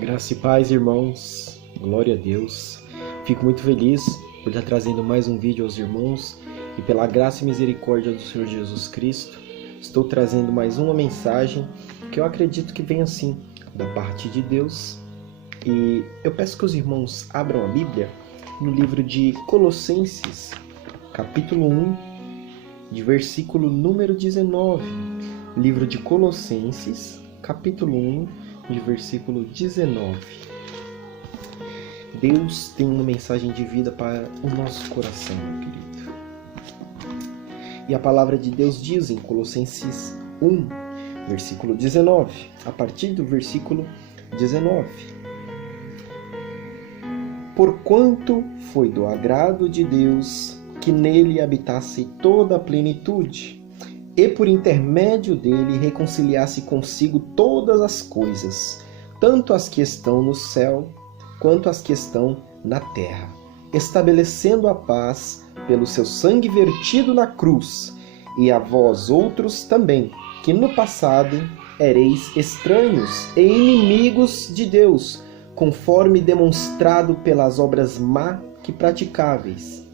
Graça e paz, irmãos. Glória a Deus. Fico muito feliz por estar trazendo mais um vídeo aos irmãos e pela graça e misericórdia do Senhor Jesus Cristo, estou trazendo mais uma mensagem que eu acredito que vem assim, da parte de Deus. E eu peço que os irmãos abram a Bíblia no livro de Colossenses, capítulo 1, de versículo número 19. Livro de Colossenses, capítulo 1, de versículo 19. Deus tem uma mensagem de vida para o nosso coração, meu querido. E a palavra de Deus diz em Colossenses 1, versículo 19, a partir do versículo 19: Porquanto foi do agrado de Deus que nele habitasse toda a plenitude, e por intermédio dele reconciliasse consigo todas as coisas, tanto as que estão no céu, quanto as que estão na terra, estabelecendo a paz pelo seu sangue vertido na cruz, e a vós outros também, que no passado ereis estranhos e inimigos de Deus, conforme demonstrado pelas obras má que praticáveis.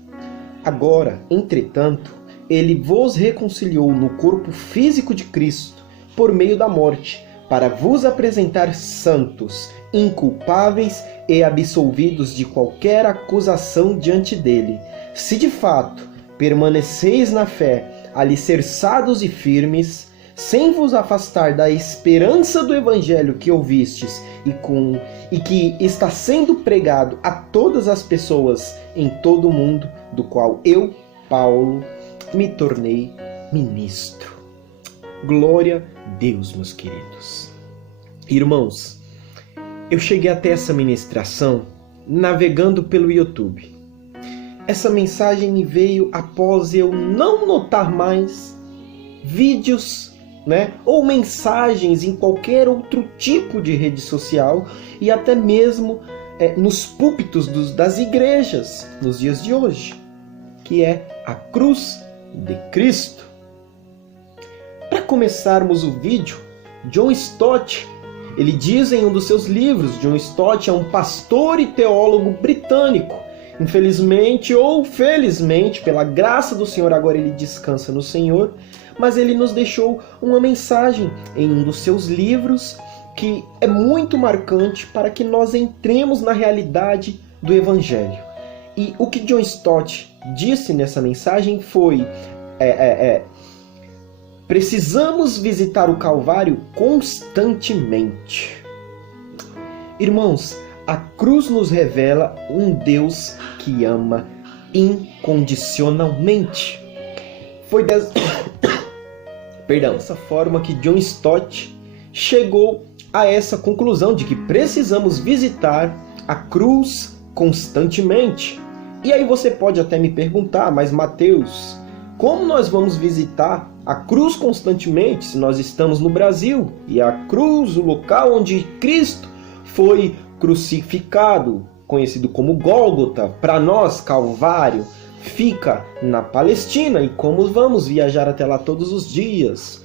Agora, entretanto, ele vos reconciliou no corpo físico de Cristo, por meio da morte, para vos apresentar santos, inculpáveis e absolvidos de qualquer acusação diante dele. Se de fato permaneceis na fé, alicerçados e firmes, sem vos afastar da esperança do evangelho que ouvistes e que está sendo pregado a todas as pessoas em todo o mundo, do qual eu, Paulo, me tornei ministro. Glória a Deus, meus queridos. Irmãos, eu cheguei até essa ministração navegando pelo YouTube. Essa mensagem me veio após eu não notar mais vídeos, ou mensagens em qualquer outro tipo de rede social e até mesmo nos púlpitos das igrejas nos dias de hoje, que é a cruz de Cristo. Para começarmos o vídeo, John Stott, ele diz em um dos seus livros, John Stott é um pastor e teólogo britânico. Infelizmente ou felizmente, pela graça do Senhor, agora ele descansa no Senhor, mas ele nos deixou uma mensagem em um dos seus livros que é muito marcante para que nós entremos na realidade do Evangelho. E o que John Stott disse nessa mensagem foi: precisamos visitar o Calvário constantemente. Irmãos, a cruz nos revela um Deus que ama incondicionalmente. Foi dessa forma que John Stott chegou a essa conclusão de que precisamos visitar a cruz constantemente. E aí você pode até me perguntar: mas Mateus, como nós vamos visitar a cruz constantemente se nós estamos no Brasil? E a cruz, o local onde Cristo foi crucificado, conhecido como Gólgota, para nós Calvário, fica na Palestina. E como vamos viajar até lá todos os dias?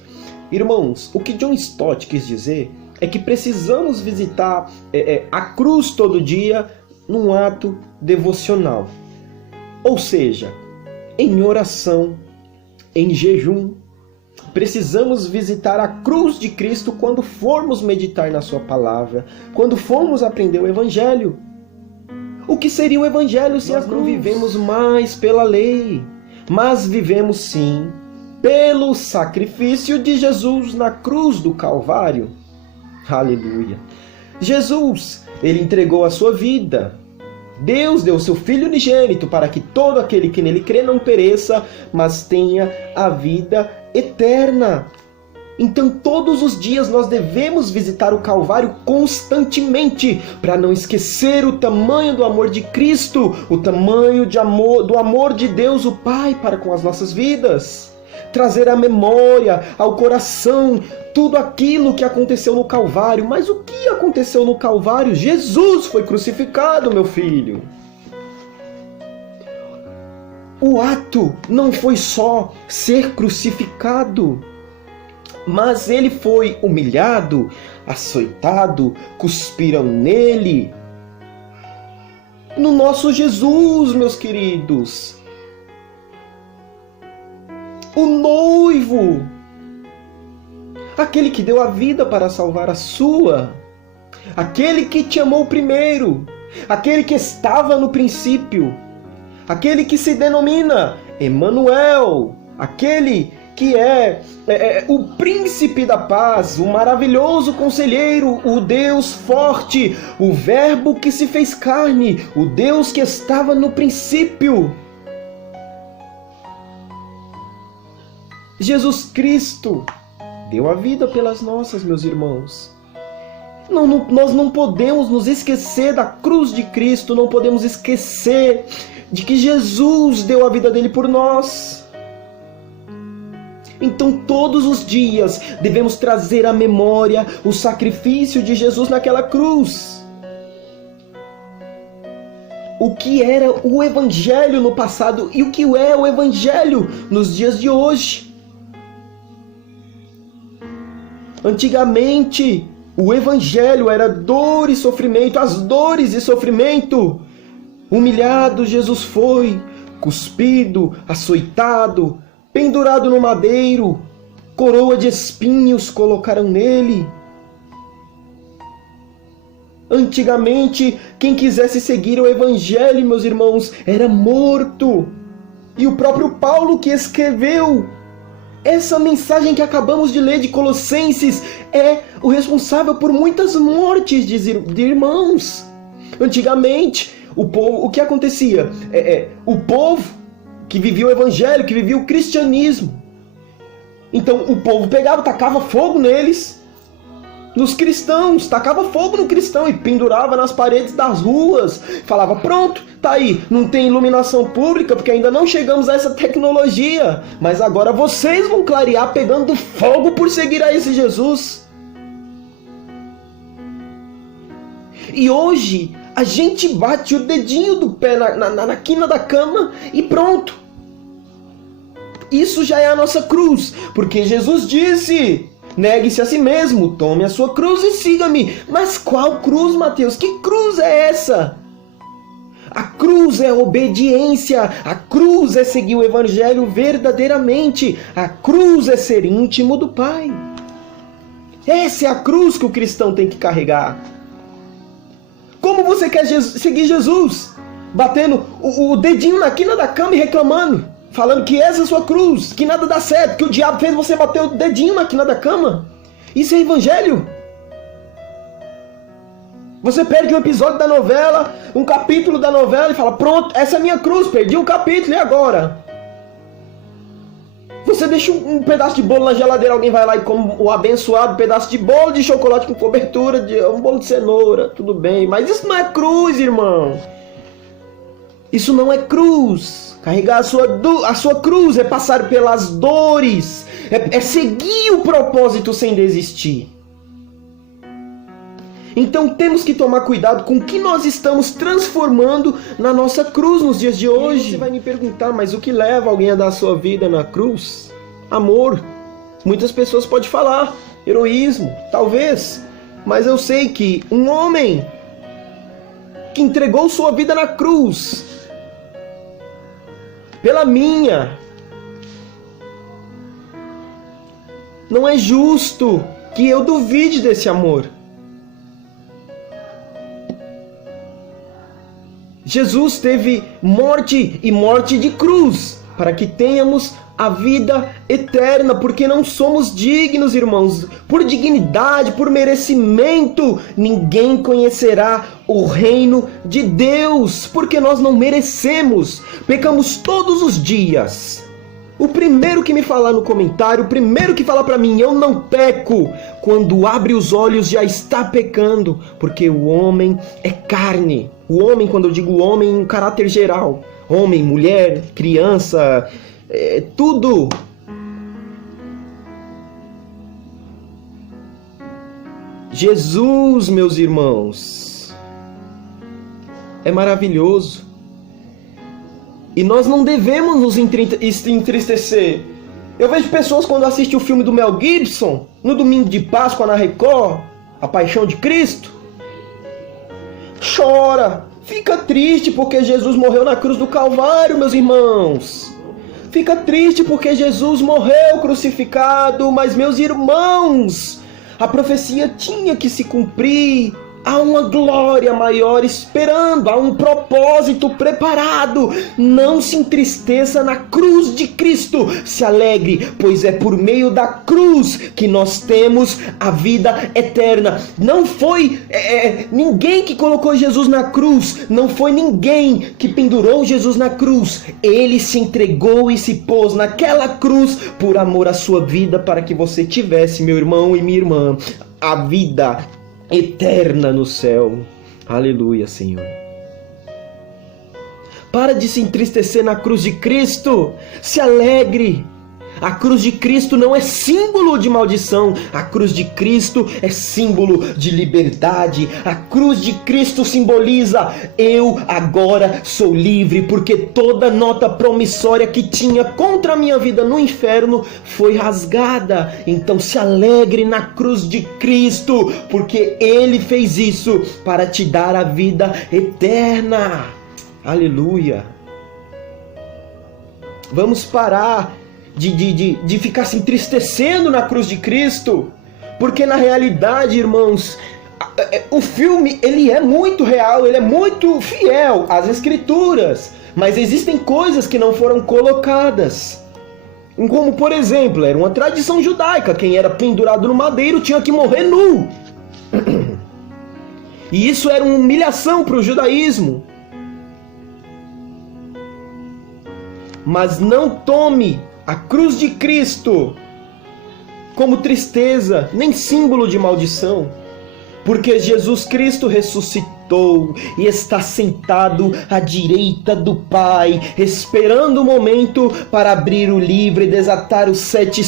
Irmãos, o que John Stott quis dizer é que precisamos visitar a cruz todo dia num ato devocional. Ou seja, em oração, em jejum. Precisamos visitar a cruz de Cristo quando formos meditar na sua palavra, quando formos aprender o Evangelho. O que seria o Evangelho se nós não vivemos mais pela lei, mas vivemos sim pelo sacrifício de Jesus na cruz do Calvário? Aleluia! Jesus, ele entregou a sua vida. Deus deu o seu Filho unigênito para que todo aquele que nele crê não pereça, mas tenha a vida eterna. Então todos os dias nós devemos visitar o Calvário constantemente, para não esquecer o tamanho do amor de Cristo, o tamanho do amor de Deus o Pai para com as nossas vidas. Trazer à memória, ao coração, tudo aquilo que aconteceu no Calvário. Mas o que aconteceu no Calvário? Jesus foi crucificado, meu filho. O ato não foi só ser crucificado, mas ele foi humilhado, açoitado, cuspiram nele. No nosso Jesus, meus queridos. O noivo. Aquele que deu a vida para salvar a sua. Aquele que te amou primeiro. Aquele que estava no princípio. Aquele que se denomina Emanuel. Aquele que é o príncipe da paz, o maravilhoso conselheiro, o Deus forte, o verbo que se fez carne, o Deus que estava no princípio. Jesus Cristo deu a vida pelas nossas, meus irmãos. Nós não podemos nos esquecer da cruz de Cristo, não podemos esquecer de que Jesus deu a vida dele por nós. Então, todos os dias, devemos trazer à memória o sacrifício de Jesus naquela cruz. O que era o Evangelho no passado e o que é o Evangelho nos dias de hoje. Antigamente, o Evangelho era dor e sofrimento, as dores e sofrimento. Humilhado Jesus foi, cuspido, açoitado, pendurado no madeiro, coroa de espinhos colocaram nele. Antigamente, quem quisesse seguir o Evangelho, meus irmãos, era morto. E o próprio Paulo que escreveu essa mensagem que acabamos de ler de Colossenses é o responsável por muitas mortes de irmãos. Antigamente, o que acontecia? O povo que vivia o Evangelho, que vivia o cristianismo. Então o povo pegava, tacava fogo neles, nos cristãos, tacava fogo no cristão e pendurava nas paredes das ruas. Falava, pronto, tá aí, não tem iluminação pública porque ainda não chegamos a essa tecnologia, mas agora vocês vão clarear pegando fogo por seguir a esse Jesus. E hoje a gente bate o dedinho do pé na quina da cama e pronto. Isso já é a nossa cruz, porque Jesus disse, negue-se a si mesmo, tome a sua cruz e siga-me. Mas qual cruz, Mateus? Que cruz é essa? A cruz é obediência, a cruz é seguir o Evangelho verdadeiramente, a cruz é ser íntimo do Pai. Essa é a cruz que o cristão tem que carregar. Como você quer seguir Jesus? Batendo o dedinho na quina da cama e reclamando, falando que essa é a sua cruz, que nada dá certo, que o diabo fez você bater o dedinho na quina da cama. Isso é Evangelho? Você perde um episódio da novela, um capítulo da novela e fala, pronto, essa é a minha cruz, perdi um capítulo, e agora? Você deixa um pedaço de bolo na geladeira, alguém vai lá e come o abençoado pedaço de bolo de chocolate com cobertura, um bolo de cenoura, tudo bem. Mas isso não é cruz, irmão. Isso não é cruz. Carregar a sua cruz é passar pelas dores, é seguir o propósito sem desistir. Então temos que tomar cuidado com o que nós estamos transformando na nossa cruz nos dias de hoje. Você vai me perguntar, mas o que leva alguém a dar a sua vida na cruz? Amor. Muitas pessoas podem falar, heroísmo, talvez. Mas eu sei que um homem que entregou sua vida na cruz, pela minha, não é justo que eu duvide desse amor. Jesus teve morte e morte de cruz, para que tenhamos a vida eterna, porque não somos dignos, irmãos. Por dignidade, por merecimento, ninguém conhecerá o reino de Deus, porque nós não merecemos. Pecamos todos os dias. O primeiro que me falar no comentário, o primeiro que falar para mim, eu não peco, quando abre os olhos já está pecando, porque o homem é carne. O homem, quando eu digo homem, em caráter geral, homem, mulher, criança, tudo. Jesus, meus irmãos, é maravilhoso. E nós não devemos nos entristecer. Eu vejo pessoas quando assistem o filme do Mel Gibson, no domingo de Páscoa na Record, a paixão de Cristo? Chora, fica triste porque Jesus morreu na cruz do Calvário, meus irmãos. Fica triste porque Jesus morreu crucificado, mas, meus irmãos, a profecia tinha que se cumprir. Há uma glória maior esperando, há um propósito preparado. Não se entristeça na cruz de Cristo, se alegre, pois é por meio da cruz que nós temos a vida eterna. Não foi ninguém que colocou Jesus na cruz, não foi ninguém que pendurou Jesus na cruz. Ele se entregou e se pôs naquela cruz por amor à sua vida, para que você tivesse, meu irmão e minha irmã, a vida eterna no céu. Aleluia, Senhor. Para de se entristecer na cruz de Cristo. Se alegre. A cruz de Cristo não é símbolo de maldição. A cruz de Cristo é símbolo de liberdade. A cruz de Cristo simboliza: eu agora sou livre, porque toda nota promissória que tinha contra a minha vida no inferno foi rasgada. Então se alegre na cruz de Cristo, porque Ele fez isso para te dar a vida eterna. Aleluia. Vamos parar de ficar se entristecendo na cruz de Cristo, porque na realidade, irmãos, o filme ele é muito real, ele é muito fiel às Escrituras, mas existem coisas que não foram colocadas, como por exemplo, era uma tradição judaica, quem era pendurado no madeiro tinha que morrer nu, e isso era uma humilhação para o judaísmo. Mas não tome a cruz de Cristo como tristeza, nem símbolo de maldição, porque Jesus Cristo ressuscitou e está sentado à direita do Pai, esperando o momento para abrir o livro e desatar os 7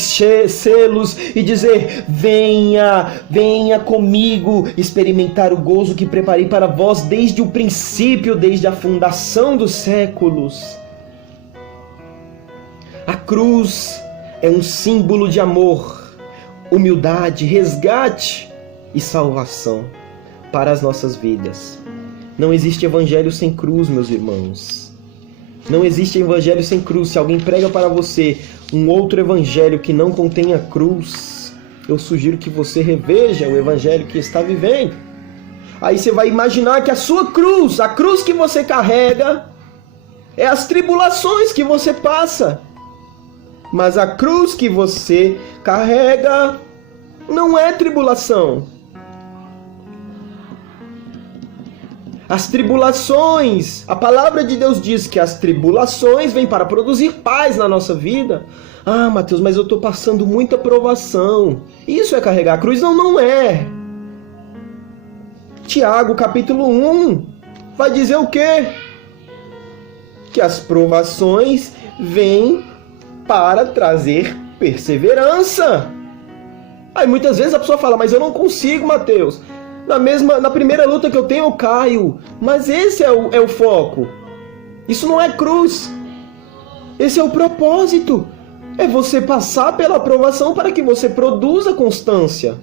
selos e dizer: venha, venha comigo experimentar o gozo que preparei para vós desde o princípio, desde a fundação dos séculos. A cruz é um símbolo de amor, humildade, resgate e salvação para as nossas vidas. Não existe evangelho sem cruz, meus irmãos. Não existe evangelho sem cruz. Se alguém prega para você um outro evangelho que não contenha cruz, eu sugiro que você reveja o evangelho que está vivendo. Aí você vai imaginar que a sua cruz, a cruz que você carrega, é as tribulações que você passa. Mas a cruz que você carrega não é tribulação. As tribulações, a palavra de Deus diz que as tribulações vêm para produzir paz na nossa vida. Ah, Mateus, mas eu estou passando muita provação. Isso é carregar a cruz? Não, não é. Tiago, capítulo 1, vai dizer o quê? Que as provações vêm para trazer perseverança. Aí muitas vezes a pessoa fala: mas eu não consigo, Mateus. Na primeira luta que eu tenho eu caio. Mas esse é o foco. Isso não é cruz. Esse é o propósito. É você passar pela aprovação para que você produza constância.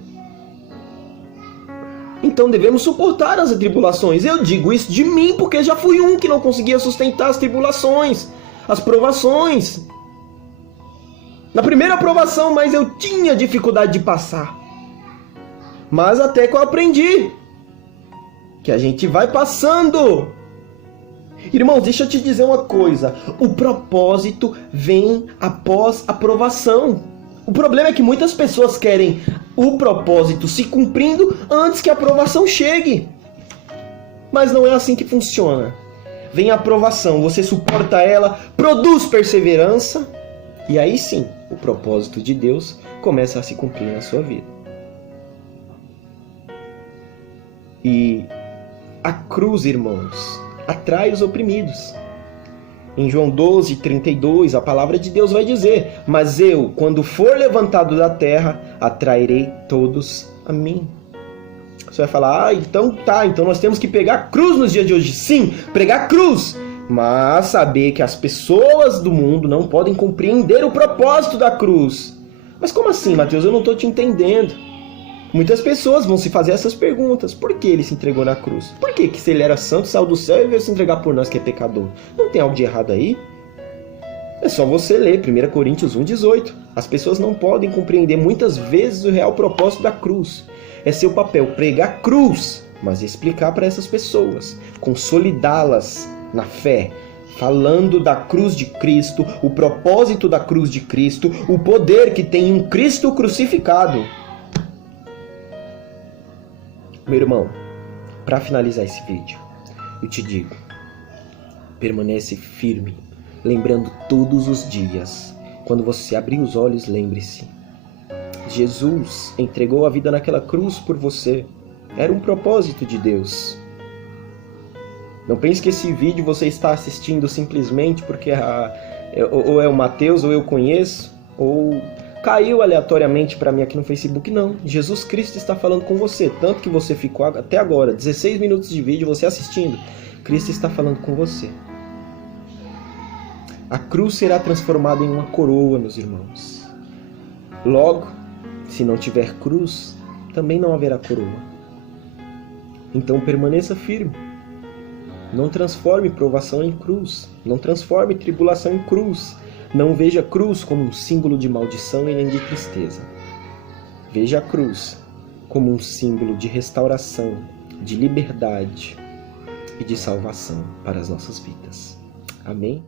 Então devemos suportar as tribulações. Eu digo isso de mim porque já fui um que não conseguia sustentar as tribulações, as provações. Na primeira aprovação, mas eu tinha dificuldade de passar. Mas até que eu aprendi que a gente vai passando. Irmãos, deixa eu te dizer uma coisa. O propósito vem após a aprovação. O problema é que muitas pessoas querem o propósito se cumprindo antes que a aprovação chegue. Mas não é assim que funciona. Vem a aprovação, você suporta ela, produz perseverança, e aí sim, o propósito de Deus começa a se cumprir na sua vida. E a cruz, irmãos, atrai os oprimidos. Em João 12:32, a palavra de Deus vai dizer: mas eu, quando for levantado da terra, atrairei todos a mim. Você vai falar: então nós temos que pregar a cruz nos dias de hoje. Sim, pregar a cruz. Mas saber que as pessoas do mundo não podem compreender o propósito da cruz. Mas como assim, Mateus? Eu não estou te entendendo. Muitas pessoas vão se fazer essas perguntas. Por que ele se entregou na cruz? Por que se ele era santo, saiu do céu e veio se entregar por nós que é pecador? Não tem algo de errado aí? É só você ler 1 Coríntios 1,18. As pessoas não podem compreender muitas vezes o real propósito da cruz. É seu papel pregar a cruz, mas explicar para essas pessoas, consolidá-las na fé, falando da cruz de Cristo, o propósito da cruz de Cristo, o poder que tem um Cristo crucificado. Meu irmão, para finalizar esse vídeo, eu te digo, permanece firme, lembrando todos os dias. Quando você abrir os olhos, lembre-se, Jesus entregou a vida naquela cruz por você. Era um propósito de Deus. Não pense que esse vídeo você está assistindo simplesmente porque ou é o Mateus, ou eu conheço, ou caiu aleatoriamente para mim aqui no Facebook. Não, Jesus Cristo está falando com você. Tanto que você ficou até agora, 16 minutos de vídeo, você assistindo. Cristo está falando com você. A cruz será transformada em uma coroa, meus irmãos. Logo, se não tiver cruz, também não haverá coroa. Então permaneça firme. Não transforme provação em cruz. Não transforme tribulação em cruz. Não veja a cruz como um símbolo de maldição e nem de tristeza. Veja a cruz como um símbolo de restauração, de liberdade e de salvação para as nossas vidas. Amém?